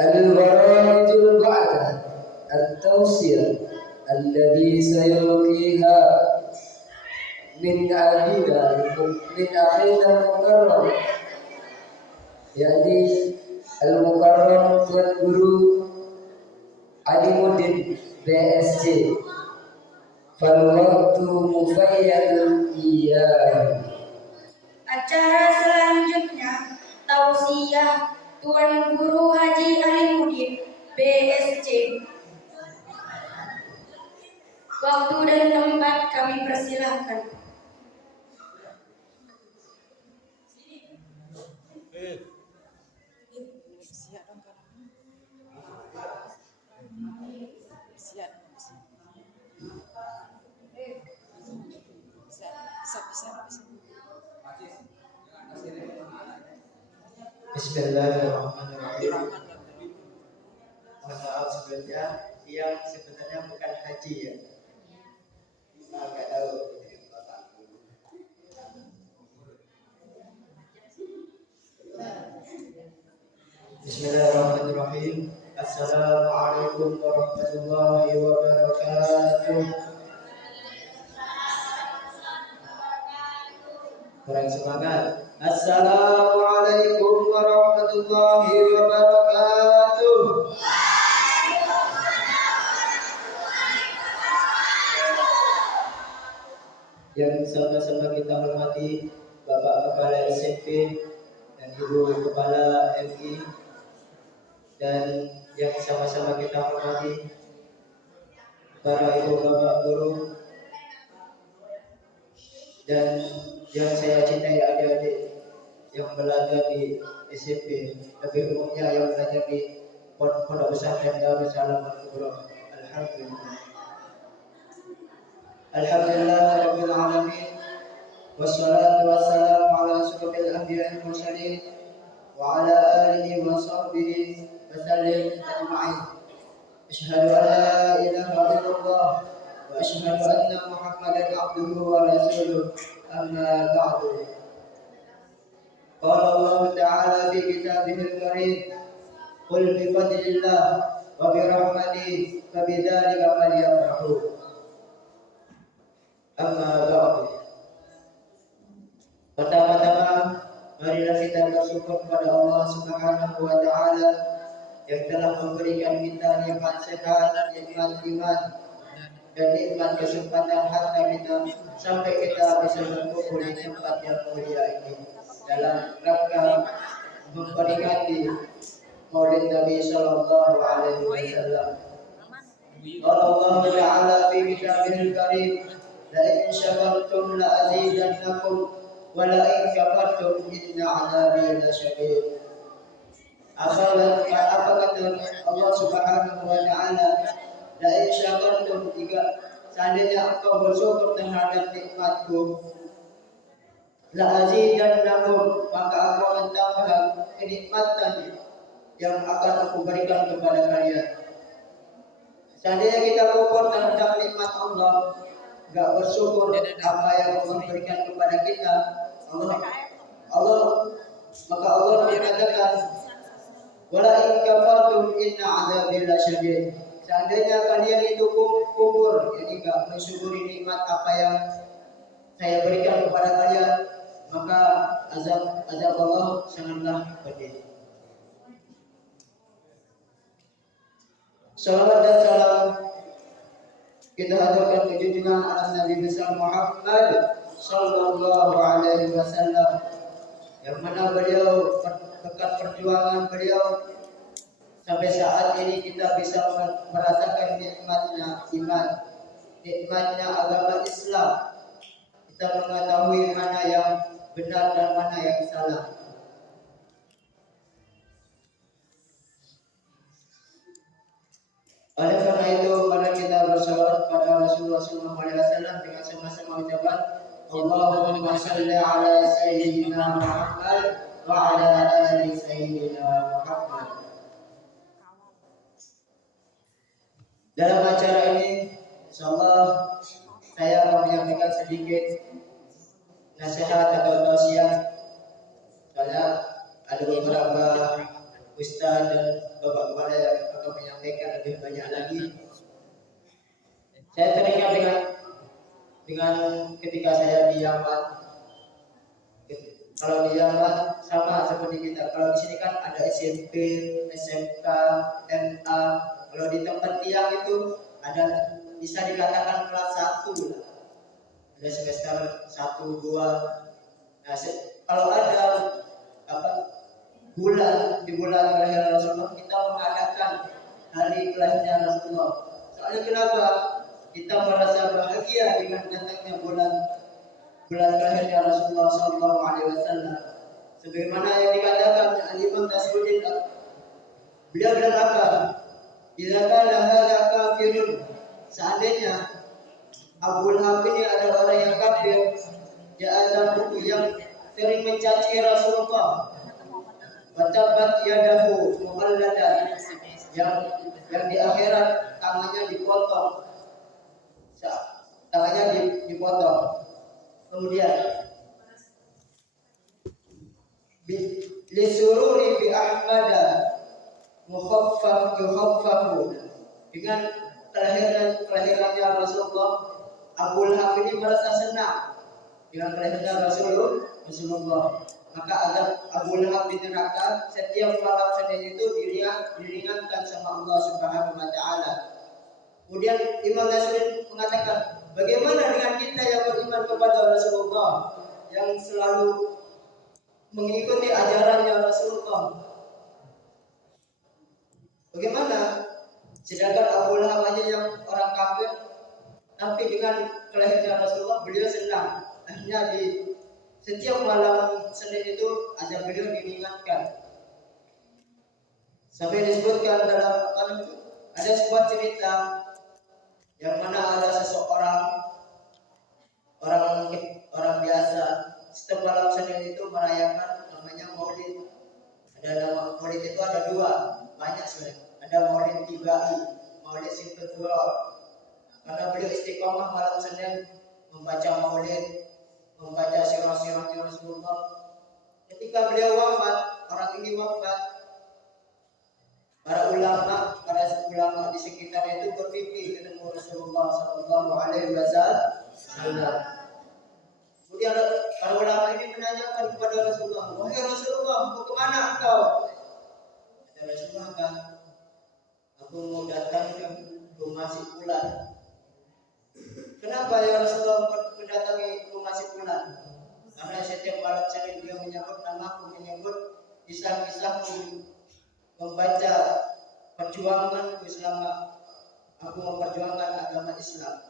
البرامج القاعدة التوصية الذي سيلقيها من أخينا المكرم يعني المكرم Tuan Guru Alimuddin BSC. Falwaktu mufayyadun iyyahu. Acara selanjutnya tausiah Tuan Guru Haji Alimuddin BSC. Waktu dan tempat kami persilahkan. Bismillahirrahmanirrahim. Mohon maaf sebelumnya, yang sebenarnya bukan haji ya. Agak tahu. Bismillahirrahmanirrahim. Assalamualaikum warahmatullahi wabarakatuh. Kurang semangat. Assalamualaikum warahmatullahi wabarakatuh. Yang sama-sama kita hormati Bapak Kepala SMP dan Ibu Kepala MI, dan yang sama-sama kita hormati para ibu bapak guru dan yang saya cintai adik-adik yang belajar di SMP, lebih umumnya yang belajar di Pondok Pesantren Darus Salam Al-Kubra. Alhamdulillah. Alhamdulillah Rabbil Alamin. Wassalatu wassalamu ala asyrafil anbiya'i wal mursalin wa ala alihi wa sahbihi wa sallim ajma'in. Asyhadu an la ilaha illallah wa asyhadu anna Muhammadan abduhu wa rasuluh. Amma ba'du. Qala Allah Ta'ala fi kitabihil karim, qul bi fadlillah wa bi rahmatihi fa bidzalika falyafrahu. Amma ba'du. Pertama-tama marilah kita bersyukur kepada Allah Subhanahu wa Ta'ala yang telah memberikan kita nikmat sehat, nikmat iman, dan nikmat kesempatan harta kita sampai kita bisa berkumpul di tempat yang mulia ini dalam rangka memperingati Maulid Nabi Sallallahu Alaihi Wasallam. Allah Ta'ala fi kitabihil karim, la in syakartum la azidannakum wa la in kafartum inna 'adzabi lasyadid. Apa kata Allah Subhanahu wa Ta'ala? La in syakartum, jika seandainya engkau bersyukur terhadap nikmatku, la azidannakum, maka aku akan tambah kenikmatan yang akan aku berikan kepada kalian. Seandainya kita kufur terhadap nikmat Allah, enggak bersyukur apa yang Allah berikan kepada kita, maka Allah menyatakan, wala in kafartum inna 'adzabi lasyadid. Seandainya kalian itu kufur, yakni enggak mensyukuri nikmat apa yang saya berikan kepada kalian, maka azab Allah sangatlah pedih. Salawat dan salam kita haturkan ke junjungan Nabi besar Muhammad sallallahu alaihi wasallam, yang mana beliau berkat perjuangan beliau sampai saat ini kita bisa merasakan nikmatnya iman, nikmatnya agama Islam. Kita mengetahui mana yang benar dan mana yang salah. Oleh karena itu, mari kita bersalawat pada Rasulullah SAW dengan sama-sama ucapan Allahumma shalli ala sayyidina Muhammad wa ala ali sayyidina Muhammad. Dalam acara ini, insyaallah saya akan menyampaikan sedikit nasihat atau tausiah. Karena ada beberapa ustaz dan bapak Saya teringat dengan ketika saya di Yaman. Kalau di Yaman sama seperti kita. Kalau di sini kan ada SMP, SMK, MA. Kalau di tempat tiang itu ada, bisa dikatakan kelas 1 lah. Ada semester 1, 2. Nah, kalau ada apa di bulan kelahiran Rasulullah, kita mengadakan hari kelahiran Rasulullah. Soalnya kenapa? Kita merasa bahagia dengan datangnya bulan kelahiran Rasulullah Sallallahu Alaihi Wasallam. Sebagaimana yang dikatakan Al-Imam Nasruddin, beliau bilang apa? Bila kana hadza kafirun, seandainya Abu Lahab ini ada orang yang kafir, dia ada buku yang sering mencaci Rasulullah. Watabat yadahu muqalladan, yang di akhirat tangannya dipotong. Tangannya dipotong. Kemudian lisururi bi ahmada mukhaffafu, dengan kelahirannya Rasulullah, Abu Lahab ini merasa senang dengan kelahiran Rasulullah. Maka azab Abu Lahab di neraka setiap malam Senin itu diringankan sama Allah Subhanahu wa taala. Kemudian Imam Nasruddin mengatakan, bagaimana dengan kita yang beriman kepada Rasulullah, yang selalu mengikuti ajarannya Rasulullah? Bagaimana? Sedangkan Abu Lahab aja yang orang kafir, tapi dengan kelahiran Rasulullah beliau senang. Akhirnya di setiap malam Senin itu azab beliau diringankan. Sampai disebutkan dalam ada sebuah cerita yang mana ada seseorang orang biasa setiap malam Senin itu merayakan namanya Maulid. Ada nama Maulid itu ada dua, banyak sebenarnya. Ada Maulid Tibai, Maulid Sintutura. Karena beliau istiqomah malam Senin membaca Maulid, membaca sirah-sirahnya Rasulullah. Ketika beliau wafat, orang ini wafat, para ulama di sekitarnya itu bermimpi ketemu Rasulullah Sallallahu Alaihi Wasallam. Kemudian para ulama ini menanyakan kepada Rasulullah, wahai Rasulullah, mau kemana engkau? Kata Rasulullah, aku mau datang ke rumah si fulan. Kenapa ya Rasulullah mendatangi rumah si fulan? Karena setiap malam Senin dia menyebut namaku, menyebut kisah-kisahku, membaca perjuangan selama aku memperjuangkan agama Islam.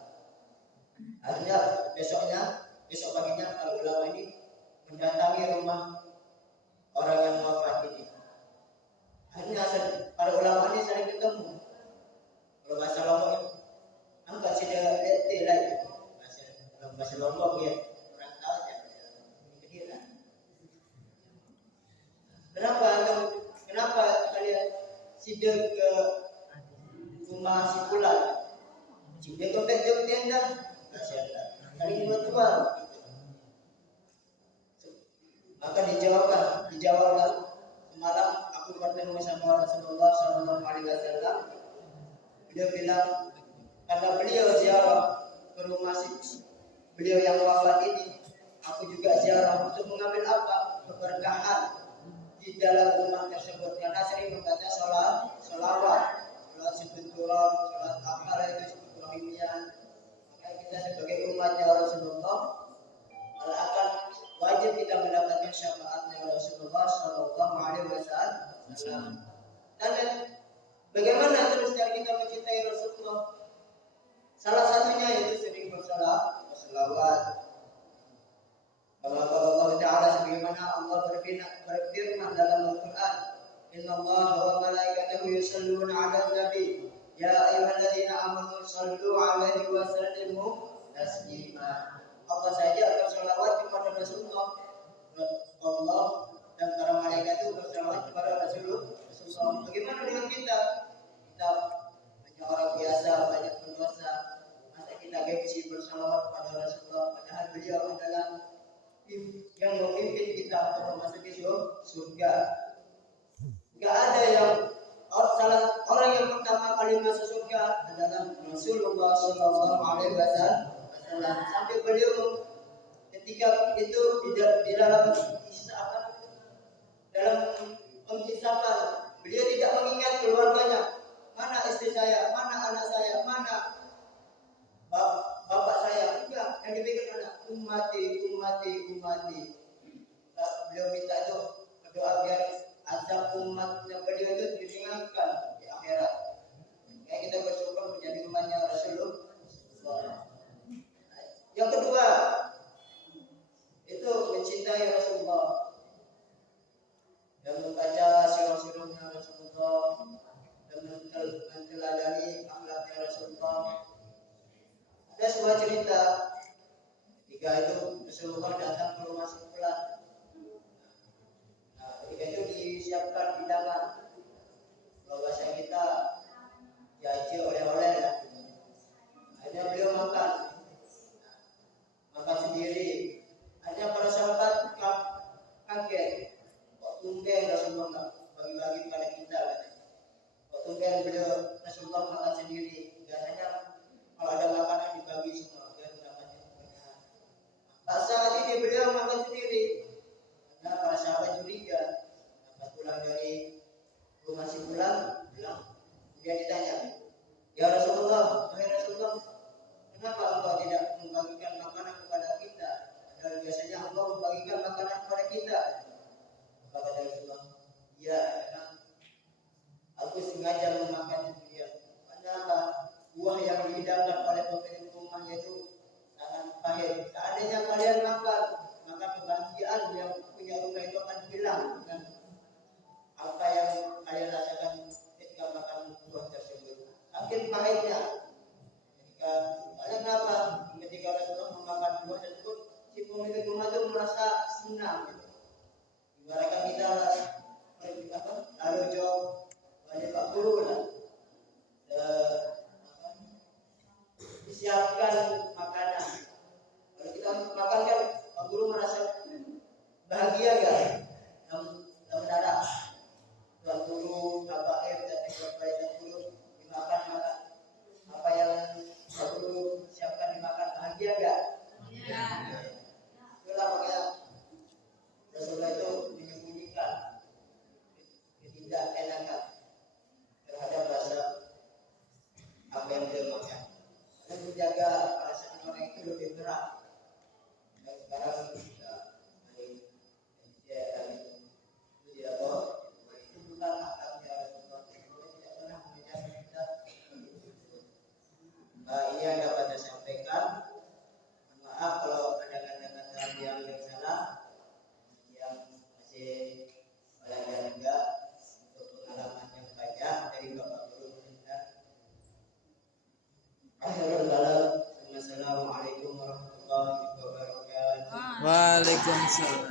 Akhirnya besok paginya para ulama ini mendatangi rumah orang yang wafat ini. Akhirnya para ulama ini saling ketemu. Kalau bahasa Lombok, angkat sudah lihat lagi. Bahasa Lombok ya, orang tahu ya. Kenapa kalian sidak ke rumah si fulan? Dia kepek jok tenda. Kali ini betul. Maka dijawablah semalam aku bertemu sama Rasulullah Sallallahu Alaihi Wasallam. Beliau bilang, karena beliau ziarah ke rumah beliau yang wafat ini, aku juga ziarah untuk mengambil apa? Keberkahan di dalam rumah tersebut. Karena sering membaca salawat, salat syukur, salat amal itu syukur rahimiyah. Maka kita sebagai umatnya Rasulullah akan wajib kita mendapatkan syafaatnya Rasulullah Sallallahu Alaihi Wasallam. Dan bagaimana terus cara kita mencintai Rasulullah? Salah satunya yaitu sering bersalawat. Kalau Allah Taala sebagaimana Allah berfirman dalam Al-Quran, Inna Allah wa malaikatahu yusalluna 'alan nabi, ya ayyuhalladzina amanu sallu 'alaihi wa sallimu taslima. Allah saja bersalawat kepada Rasulullah. Allah dan para malaikat itu bersalawat kepada Rasulullah. Bagaimana dengan kita? Kita hanya orang biasa, banyak berdosa. Masa kita gengsi bersalawat kepada Rasulullah, padahal beliau adalah yang memimpin kita untuk memasuki surga. Enggak ada yang orang yang pertama kali masuk surga adalah Rasulullah Shallallahu Alaihi Wasallam. Sampai beliau ketika itu di dalam dalam penghisapan, beliau tidak mengingat keluarganya, mana istri saya, mana anak saya, mana bapak saya. Enggak, yang dipikir anak ummati. Beliau minta itu berdoa biar azab umatnya beliau itu diringankan di akhirat. Kayak kita bersyukur menjadi umatnya Rasulullah. Yang kedua itu mencintai Rasulullah dan membaca sirah-sirahnya Rasulullah dan menteladani akhlaknya Rasulullah. Ada sebuah cerita ketika itu Rasulullah datang ke rumah sepulang. Ketika itu disiapkan hidangan, kalau bahasa kita jaji oleh-oleh ya. Akhirnya beliau makan sendiri. Akhirnya para sahabat kaget, kok tumben Rasulullah bagi-bagi pada kita. Kok tumben beliau Rasulullah makan sendiri. Biasanya kalau ada makanan dibagi semua biar mendapatkan keberkahan. Pas saat ini beliau makan sendiri. Nah, para sahabat curiga. Pas pulang dari rumah si pulang, dia ditanya, ya Rasulullah, wahai Rasulullah, kenapa engkau tidak membagikan makanan kepada kita? Dan biasanya engkau membagikan makanan kepada kita. Kata Rasulullah, ya, aku sengaja memakan sendirian. Kenapa? Buah yang dihidangkan oleh pemilik rumahnya itu sangat pahit. Seandainya kalian makan, maka kebahagiaan yang punya rumah itu akan hilang dengan apa yang kalian rasakan ketika makan buah tersebut. Makin pahitnya. Kenapa? Ketika Rasulullah memakan buah tersebut, si pemilik rumah itu merasa senang. Gitu. Ibaratkan kita lalu jauh banyak Pak Guru lah. Disiapkan makanan. Kalau kita makan kan Pak Guru merasa bahagia kan? Dalam darah Tuan Guru, Habaib dan Tuan Guru dimakan apa yang Pak Guru siapkan dimakan, bahagia enggak? Iya. Itulah makanya Rasulullah itu menyembunyikan ketidakenakan terhadap rasa apa yang dia makan. Dan menjaga perasaan orang itu lebih berat. Dan sekarang kita tidak tahu itu bukan akadnya Rasulullah. Kita tidak pernah mengajar kita. Ini yang dapat saya sampaikan. Maaf kalau ada kata-kata yang salah, yang masih belajar juga untuk pengalaman yang banyak dari Bapak Guru kita. Assalamualaikum warahmatullahi wabarakatuh. Waalaikumsalam.